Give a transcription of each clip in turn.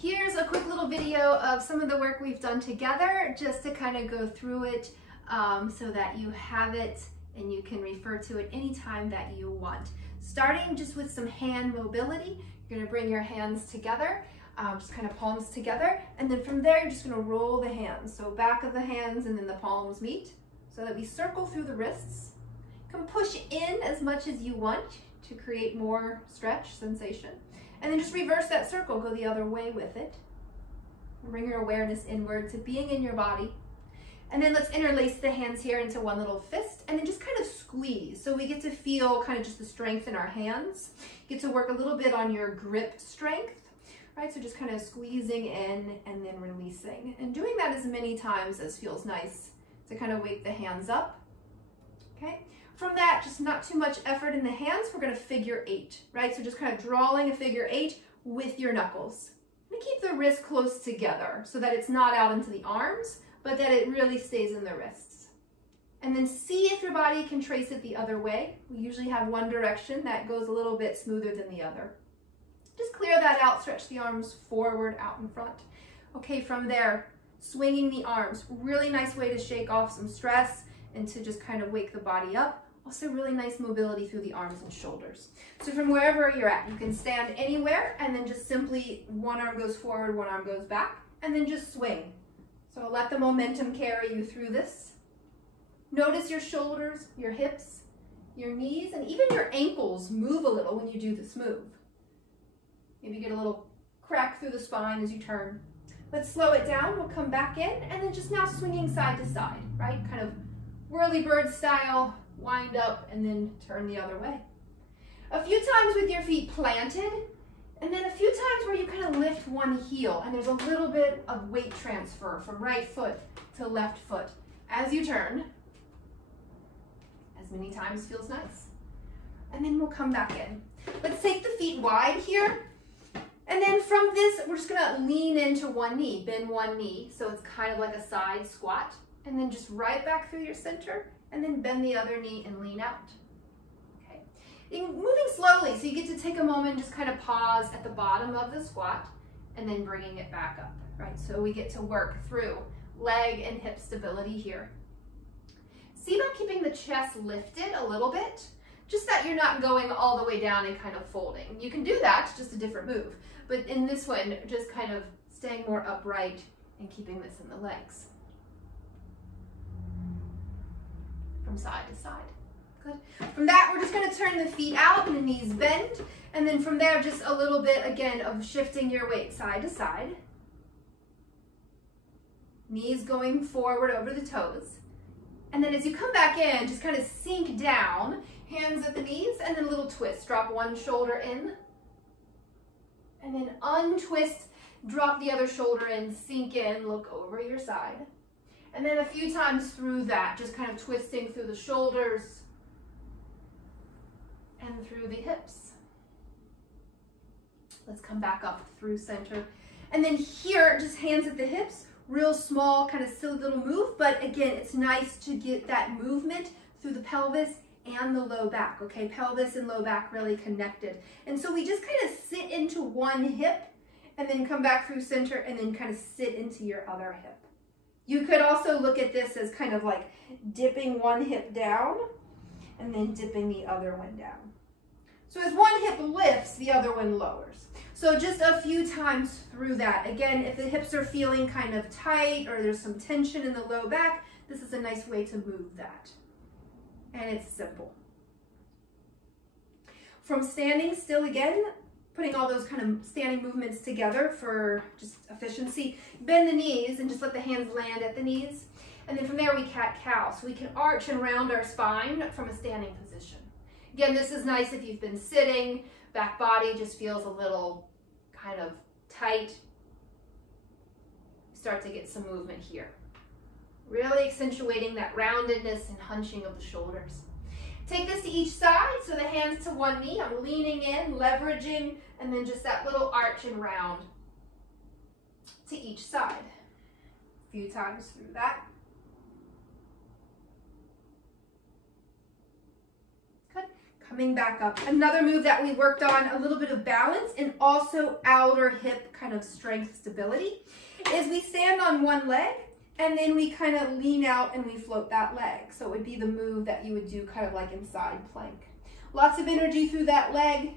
Here's a quick little video of some of the work we've done together, just to kind of go through it so that you have it and you can refer to it anytime that you want. Starting just with some hand mobility, you're going to bring your hands together, just kind of palms together, and then from there you're just going to roll the hands. So back of the hands and then the palms meet so that we circle through the wrists. You can push in as much as you want to create more stretch sensation. And then just reverse that circle, go the other way with it. Bring your awareness inward to being in your body. And then let's interlace the hands here into one little fist and then just kind of squeeze. So we get to feel kind of just the strength in our hands. You get to work a little bit on your grip strength, right? So just kind of squeezing in and then releasing. And doing that as many times as feels nice to kind of wake the hands up, okay? From that, just not too much effort in the hands, we're gonna figure eight, right? So just kind of drawing a figure eight with your knuckles. And keep the wrists close together so that it's not out into the arms, but that it really stays in the wrists. And then see if your body can trace it the other way. We usually have one direction that goes a little bit smoother than the other. Just clear that out, stretch the arms forward, out in front. Okay, from there, swinging the arms. Really nice way to shake off some stress and to just kind of wake the body up. Also really nice mobility through the arms and shoulders. So from wherever you're at, you can stand anywhere and then just simply one arm goes forward, one arm goes back, and then just swing. So let the momentum carry you through this. Notice your shoulders, your hips, your knees, and even your ankles move a little when you do this move. Maybe get a little crack through the spine as you turn. Let's slow it down. We'll come back in and then just now swinging side to side, right? Kind of whirly bird style. Wind up and then turn the other way. A few times with your feet planted, and then a few times where you kind of lift one heel and there's a little bit of weight transfer from right foot to left foot as you turn. As many times feels nice. And then we'll come back in. Let's take the feet wide here. And then from this, we're just gonna lean into one knee, bend one knee. So it's kind of like a side squat. And then just right back through your center. And then bend the other knee and lean out. Okay. Moving slowly, so you get to take a moment, just kind of pause at the bottom of the squat and then bringing it back up, right? So we get to work through leg and hip stability here. See about keeping the chest lifted a little bit, just that you're not going all the way down and kind of folding. You can do that, it's just a different move. But in this one, just kind of staying more upright and keeping this in the legs. From side to side. Good. From that, we're just going to turn the feet out and the knees bend. And then from there, just a little bit, again, of shifting your weight side to side. Knees going forward over the toes. And then as you come back in, just kind of sink down, hands at the knees, and then a little twist. Drop one shoulder in. And then untwist, drop the other shoulder in, sink in, look over your side. And then a few times through that, just kind of twisting through the shoulders and through the hips. Let's come back up through center. And then here, just hands at the hips, real small, kind of silly little move. But again, it's nice to get that movement through the pelvis and the low back, okay? Pelvis and low back really connected. And so we just kind of sit into one hip and then come back through center and then kind of sit into your other hip. You could also look at this as kind of like dipping one hip down and then dipping the other one down. So as one hip lifts, the other one lowers. So just a few times through that. Again, if the hips are feeling kind of tight or there's some tension in the low back, this is a nice way to move that. And it's simple. From standing still again, putting all those kind of standing movements together for just efficiency. Bend the knees and just let the hands land at the knees. And then from there we cat-cow. So we can arch and round our spine from a standing position. Again, this is nice if you've been sitting, back body just feels a little kind of tight. Start to get some movement here. Really accentuating that roundedness and hunching of the shoulders. Take this to each side, so the hands to one knee. I'm leaning in, leveraging, and then just that little arch and round to each side. A few times through that. Good. Coming back up. Another move that we worked on, a little bit of balance and also outer hip kind of strength stability, is we stand on one leg and then we kind of lean out and we float that leg. So it would be the move that you would do kind of like in side plank. Lots of energy through that leg,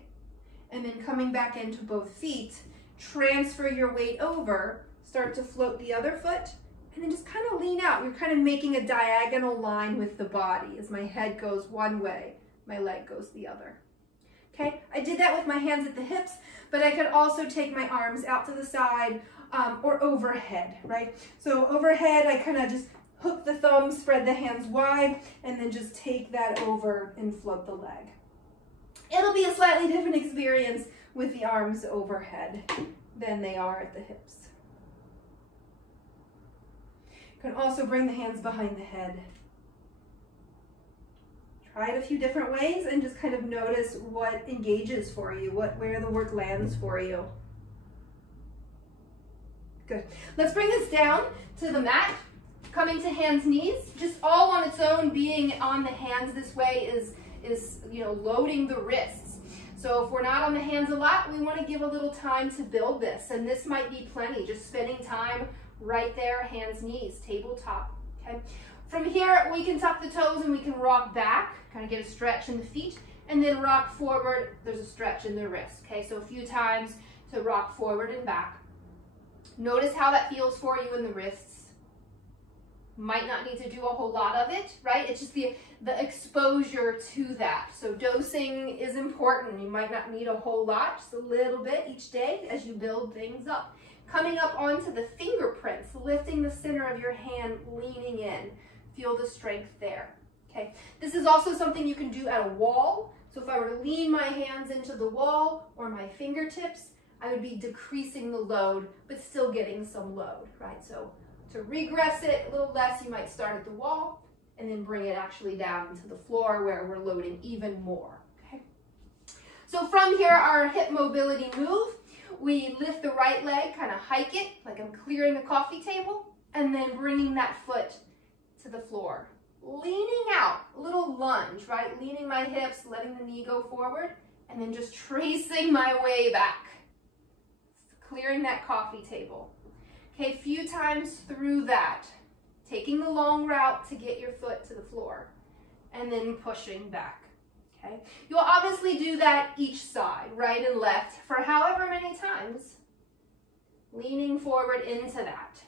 and then coming back into both feet, transfer your weight over, start to float the other foot, and then just kind of lean out. You're kind of making a diagonal line with the body as my head goes one way, my leg goes the other. Okay, I did that with my hands at the hips, but I could also take my arms out to the side or overhead, right? So overhead, I kind of just hook the thumbs, spread the hands wide, and then just take that over and float the leg. It'll be a slightly different experience with the arms overhead than they are at the hips. You can also bring the hands behind the head. Try it a few different ways and just kind of notice what engages for you, where the work lands for you. Good. Let's bring this down to the mat, coming to hands, knees. Just all on its own, being on the hands this way is loading the wrists. So if we're not on the hands a lot, we want to give a little time to build this, and this might be plenty, just spending time right there, hands, knees, tabletop, okay? From here, we can tuck the toes and we can rock back, kind of get a stretch in the feet, and then rock forward. There's a stretch in the wrist, okay? So a few times to rock forward and back. Notice how that feels for you in the wrists. Might not need to do a whole lot of it, right? It's just the exposure to that. So dosing is important. You might not need a whole lot, just a little bit each day as you build things up. Coming up onto the fingerprints, lifting the center of your hand, leaning in. Feel the strength there, okay? This is also something you can do at a wall. So if I were to lean my hands into the wall or my fingertips, I would be decreasing the load, but still getting some load, right? So to regress it a little less, you might start at the wall and then bring it actually down to the floor where we're loading even more, okay? So from here, our hip mobility move, we lift the right leg, kind of hike it, like I'm clearing a coffee table, and then bringing that foot to the floor. Leaning out, a little lunge, right? Leaning my hips, letting the knee go forward, and then just tracing my way back. Clearing that coffee table. Okay, a few times through that, taking the long route to get your foot to the floor, and then pushing back, okay? You'll obviously do that each side, right and left, for however many times, leaning forward into that.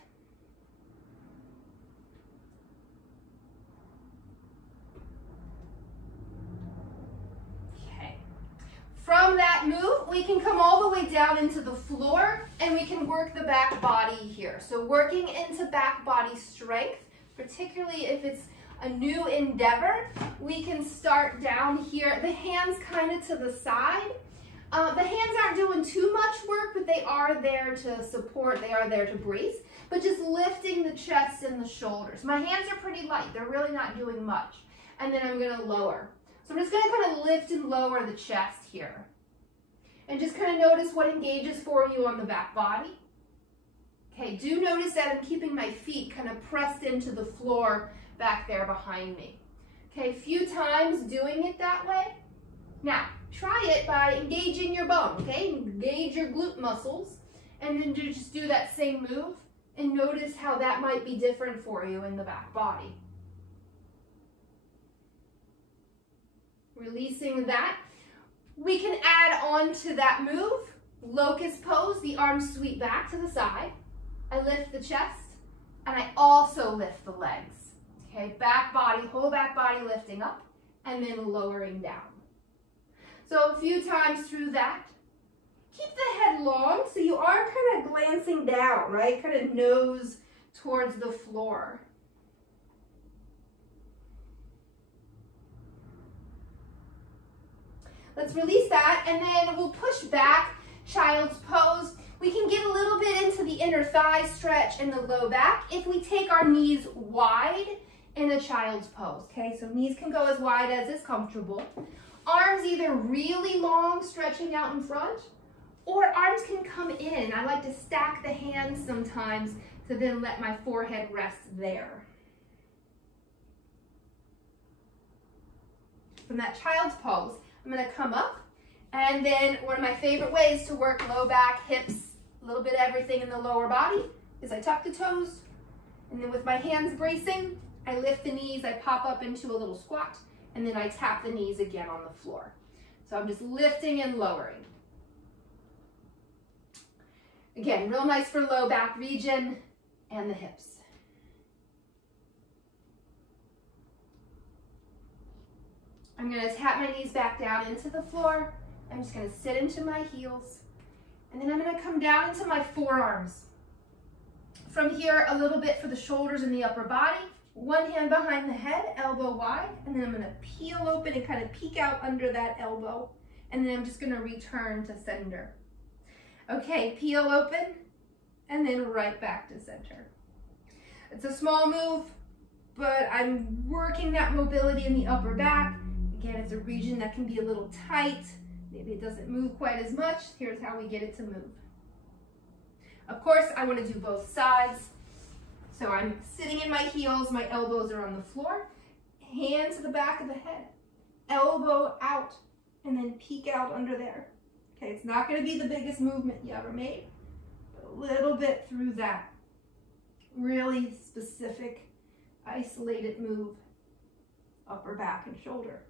From that move, we can come all the way down into the floor and we can work the back body here. So working into back body strength, particularly if it's a new endeavor, we can start down here. The hands kind of to the side. The hands aren't doing too much work, but they are there to support, they are there to brace, but just lifting the chest and the shoulders. My hands are pretty light, they're really not doing much. And then I'm gonna lower. So I'm just going to kind of lift and lower the chest here. And just kind of notice what engages for you on the back body. Okay, do notice that I'm keeping my feet kind of pressed into the floor back there behind me. Okay, a few times doing it that way. Now, try it by engaging your bum, okay? Engage your glute muscles. And then just do that same move. And notice how that might be different for you in the back body. Releasing that. We can add on to that move, locust pose, the arms sweep back to the side. I lift the chest, and I also lift the legs. Okay, back body, whole back body lifting up, and then lowering down. So a few times through that. Keep the head long, so you are kind of glancing down, right? Kind of nose towards the floor. Let's release that, and then we'll push back, child's pose. We can get a little bit into the inner thigh stretch and the low back if we take our knees wide in a child's pose, okay? So knees can go as wide as is comfortable. Arms either really long, stretching out in front, or arms can come in. I like to stack the hands sometimes to then let my forehead rest there. From that child's pose, I'm gonna come up, and then one of my favorite ways to work low back, hips, a little bit of everything in the lower body is I tuck the toes, and then with my hands bracing, I lift the knees, I pop up into a little squat, and then I tap the knees again on the floor. So I'm just lifting and lowering. Again, real nice for low back region and the hips. I'm gonna tap my knees back down into the floor. I'm just gonna sit into my heels, and then I'm gonna come down into my forearms. From here, a little bit for the shoulders and the upper body. One hand behind the head, elbow wide, and then I'm gonna peel open and kind of peek out under that elbow, and then I'm just gonna return to center. Okay, peel open, and then right back to center. It's a small move, but I'm working that mobility in the upper back. Again, it's a region that can be a little tight. Maybe it doesn't move quite as much. Here's how we get it to move. Of course, I want to do both sides. So I'm sitting in my heels, my elbows are on the floor, hand to the back of the head, elbow out, and then peek out under there. Okay, it's not going to be the biggest movement you ever made, but a little bit through that. Really specific, isolated move, upper back and shoulder.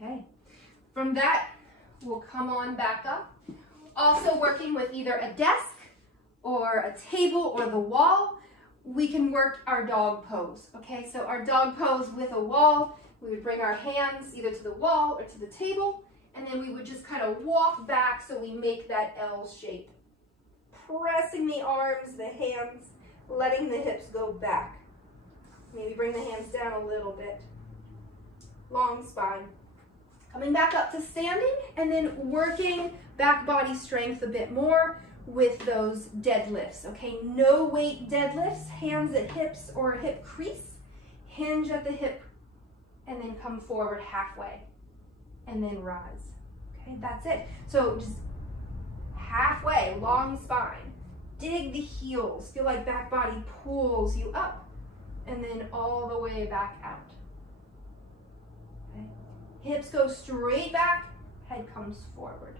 Okay, from that, we'll come on back up. Also working with either a desk or a table or the wall, we can work our dog pose. Okay, so our dog pose with a wall, we would bring our hands either to the wall or to the table, and then we would just kind of walk back so we make that L shape. Pressing the arms, the hands, letting the hips go back. Maybe bring the hands down a little bit. Long spine. Coming back up to standing, and then working back body strength a bit more with those deadlifts, okay? No weight deadlifts, hands at hips or hip crease, hinge at the hip, and then come forward halfway, and then rise, okay? That's it. So just halfway, long spine. Dig the heels, feel like back body pulls you up, and then all the way back out. Okay? Hips go straight back, head comes forward.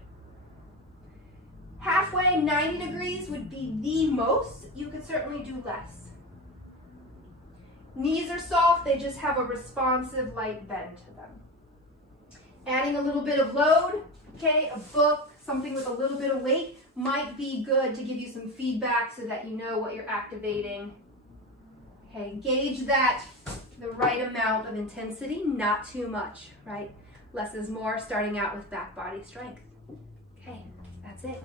Halfway, 90 degrees would be the most. You could certainly do less. Knees are soft, they just have a responsive light bend to them. Adding a little bit of load, okay, a book, something with a little bit of weight might be good to give you some feedback so that you know what you're activating. Okay, gauge that, the right amount of intensity, not too much, right? Less is more, starting out with back body strength. Okay, that's it.